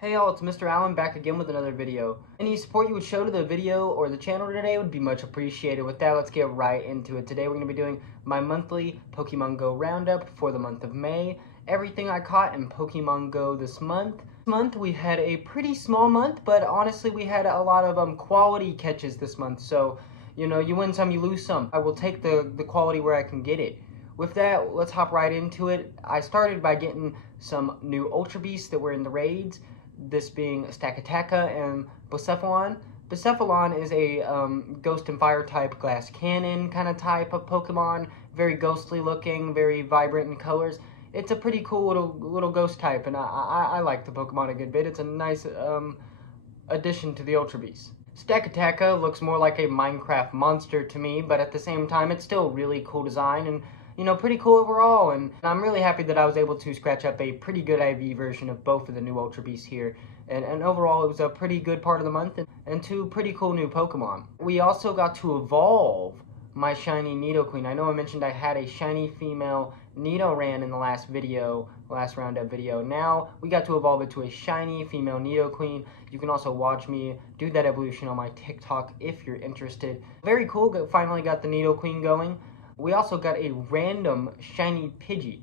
Hey y'all, it's Mr. Allen back again with another video. Any support you would show to the video or the channel today would be much appreciated. With that, let's get right into it. Today we're going to be doing my monthly Pokemon Go roundup for the month of May. Everything I caught in Pokemon Go this month. This month we had a pretty small month, but honestly we had a lot of quality catches this month. So, you know, you win some, you lose some. I will take the quality where I can get it. With that, let's hop right into it. I started by getting some new Ultra Beasts that were in the raids. This being Stakataka and Blacephalon. Blacephalon is a Ghost and Fire type glass cannon kind of type of Pokemon. Very ghostly looking, very vibrant in colors. It's a pretty cool little ghost type, and I like the Pokemon a good bit. It's a nice addition to the Ultra Beast. Stakataka looks more like a Minecraft monster to me, but at the same time, it's still a really cool design and, you know, pretty cool overall. And I'm really happy that I was able to scratch up a pretty good IV version of both of the new Ultra Beasts here. And overall, it was a pretty good part of the month and two pretty cool new Pokemon. We also got to evolve my shiny Nidoqueen. I know I mentioned I had a shiny female Nidoran in the last roundup video. Now we got to evolve it to a shiny female Nidoqueen. You can also watch me do that evolution on my TikTok if you're interested. Very cool, finally got the Nidoqueen going. We also got a random shiny Pidgey.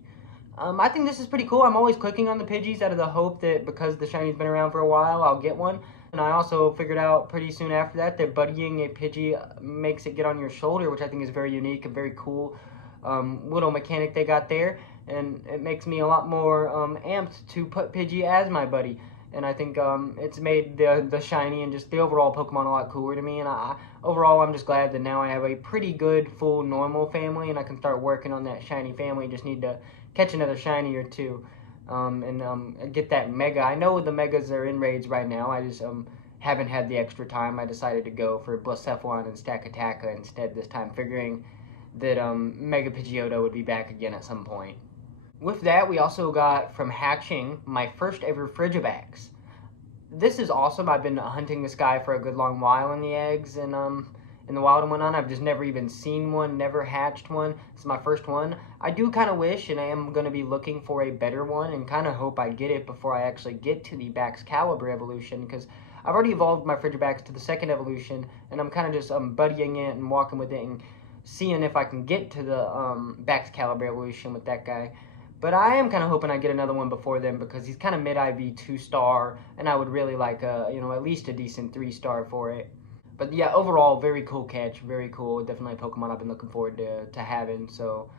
I think this is pretty cool. I'm always clicking on the Pidgeys out of the hope that because the shiny's been around for a while, I'll get one. And I also figured out pretty soon after that buddying a Pidgey makes it get on your shoulder, which I think is very unique and very cool little mechanic they got there. And it makes me a lot more amped to put Pidgey as my buddy. And I think it's made the shiny and just the overall Pokemon a lot cooler to me. And overall, I'm just glad that now I have a pretty good, full, normal family, and I can start working on that shiny family. Just need to catch another shiny or two and get that Mega. I know the Megas are in raids right now. I just haven't had the extra time. I decided to go for Blacephalon and Stakataka instead this time, figuring that Mega Pidgeotto would be back again at some point. With that, we also got from hatching my first ever Frigibax. This is awesome. I've been hunting this guy for a good long while in the eggs and in the wild and whatnot. I've just never even seen one, never hatched one. This is my first one. I do kind of wish, and I am going to be looking for a better one and kind of hope I get it before I actually get to the Baxcalibur evolution, because I've already evolved my Frigibax to the second evolution, and I'm kind of just buddying it and walking with it and seeing if I can get to the Baxcalibur evolution with that guy. But I am kind of hoping I get another one before then, because he's kind of mid-IV 2-star, and I would really like at least a decent 3-star for it. But yeah, overall, very cool catch, very cool. Definitely a Pokemon I've been looking forward to having, so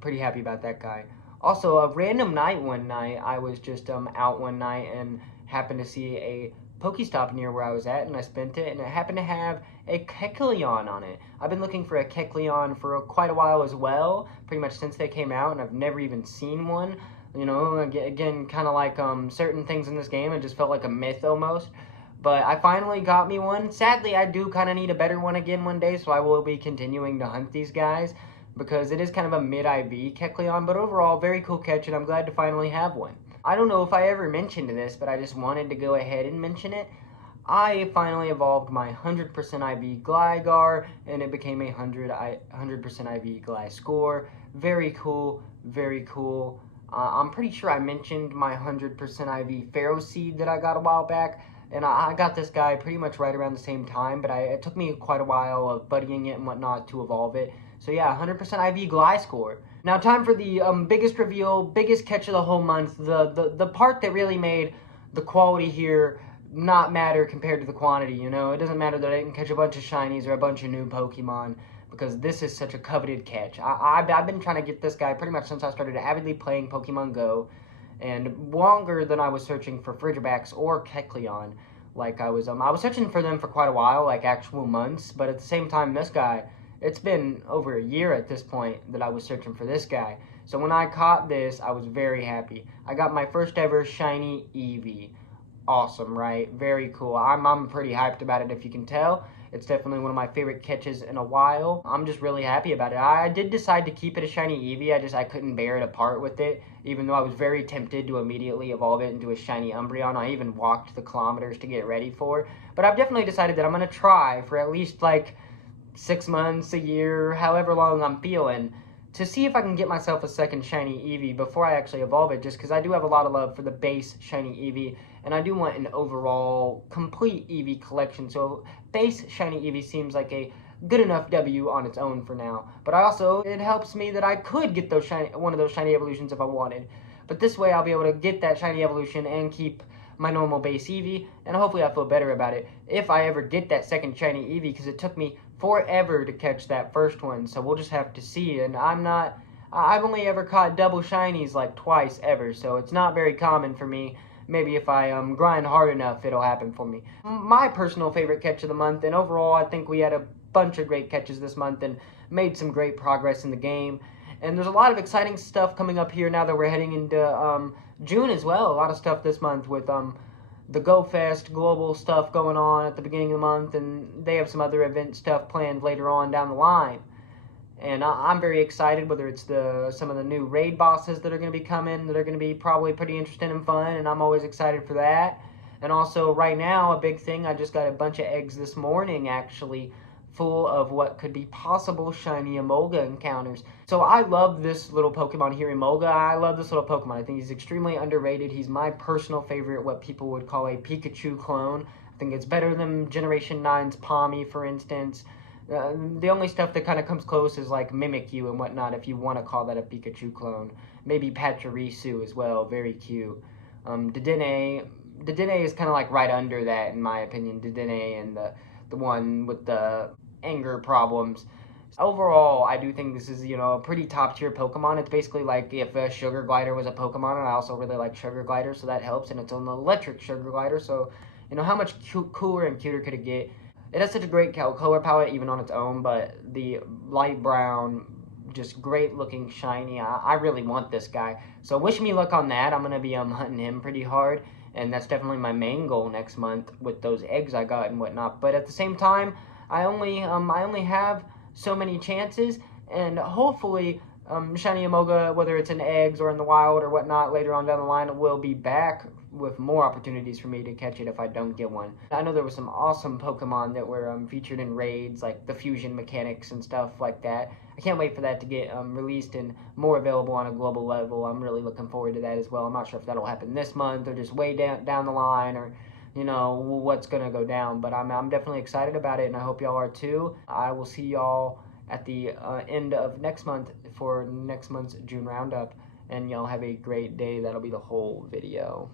pretty happy about that guy. Also, a random night one night, I was just out one night and happened to see a Pokestop near where I was at, and I spent it, and it happened to have a Kecleon on it. I've been looking for a Kecleon for quite a while as well, pretty much since they came out, and I've never even seen one. You know, again, kind of like certain things in this game, it just felt like a myth almost. But I finally got me one. Sadly, I do kind of need a better one again one day, so I will be continuing to hunt these guys, because it is kind of a mid-IV Kecleon, but overall, very cool catch, and I'm glad to finally have one. I don't know if I ever mentioned this, but I just wanted to go ahead and mention it. I finally evolved my 100% IV Gligar, and it became a 100% IV Gliscor. Very cool, very cool. I'm pretty sure I mentioned my 100% IV Ferroseed that I got a while back, and I got this guy pretty much right around the same time, but it took me quite a while of buddying it and whatnot to evolve it. So yeah, 100% IV Gliscor. Now time for the biggest reveal, biggest catch of the whole month, the part that really made the quality here not matter compared to the quantity, you know? It doesn't matter that I didn't catch a bunch of shinies or a bunch of new Pokemon, because this is such a coveted catch. I've been trying to get this guy pretty much since I started avidly playing Pokemon Go, and longer than I was searching for Frigibax or Kecleon. Like I was searching for them for quite a while, like actual months, but at the same time, this guy, it's been over a year at this point that I was searching for this guy. So when I caught this, I was very happy. I got my first ever shiny Eevee. Awesome, right? Very cool. I'm pretty hyped about it, if you can tell. It's definitely one of my favorite catches in a while. I'm just really happy about it. I did decide to keep it a shiny Eevee. I couldn't bear to part with it, even though I was very tempted to immediately evolve it into a shiny Umbreon. I even walked the kilometers to get ready for it. But I've definitely decided that I'm going to try for at least like 6 months, a year, however long I'm feeling, to see if I can get myself a second shiny Eevee before I actually evolve it, just because I do have a lot of love for the base shiny Eevee, and I do want an overall complete Eevee collection. So base shiny Eevee seems like a good enough W on its own for now. But also, it helps me that I could get one of those shiny evolutions if I wanted. But this way, I'll be able to get that shiny evolution and keep my normal base Eevee, and hopefully I feel better about it if I ever get that second shiny Eevee, because it took me forever to catch that first one. So we'll just have to see. And I've only ever caught double shinies like twice ever, so it's not very common for me. Maybe if I grind hard enough, it'll happen for me. My personal favorite catch of the month, and overall I think we had a bunch of great catches this month and made some great progress in the game. And there's a lot of exciting stuff coming up here now that we're heading into June as well. A lot of stuff this month with the Go Fest global stuff going on at the beginning of the month, and they have some other event stuff planned later on down the line. And I'm very excited, whether it's some of the new raid bosses that are going to be coming, that are going to be probably pretty interesting and fun, and I'm always excited for that. And also, right now, a big thing, I just got a bunch of eggs this morning, actually, full of what could be possible shiny Emolga encounters. So I love this little Pokemon here, Emolga. I love this little Pokemon. I think he's extremely underrated. He's my personal favorite, what people would call a Pikachu clone. I think it's better than Generation 9's Palmy, for instance. The only stuff that kind of comes close is like Mimikyu and whatnot, if you want to call that a Pikachu clone. Maybe Pachirisu as well, very cute. Dedenne is kind of like right under that, in my opinion. Dedenne and the one with the anger problems. Overall, I do think this is, a pretty top-tier Pokemon. It's basically like if a Sugar Glider was a Pokemon, and I also really like Sugar Glider, so that helps, and it's an electric Sugar Glider, so, how much cooler and cuter could it get? It has such a great color palette even on its own, but the light brown, just great looking shiny, I really want this guy. So wish me luck on that. I'm going to be hunting him pretty hard, and that's definitely my main goal next month with those eggs I got and whatnot. But at the same time, I only have so many chances, and hopefully shiny Emolga, whether it's in eggs or in the wild or whatnot later on down the line, will be back with more opportunities for me to catch it if I don't get one. I know there was some awesome Pokemon that were featured in raids, like the fusion mechanics and stuff like that. I can't wait for that to get released and more available on a global level. I'm really looking forward to that as well. I'm not sure if that'll happen this month or just way down the line, or what's gonna go down, but I'm definitely excited about it, and I hope y'all are too. I will see y'all at the end of next month for next month's June roundup, and y'all have a great day. That'll be the whole video.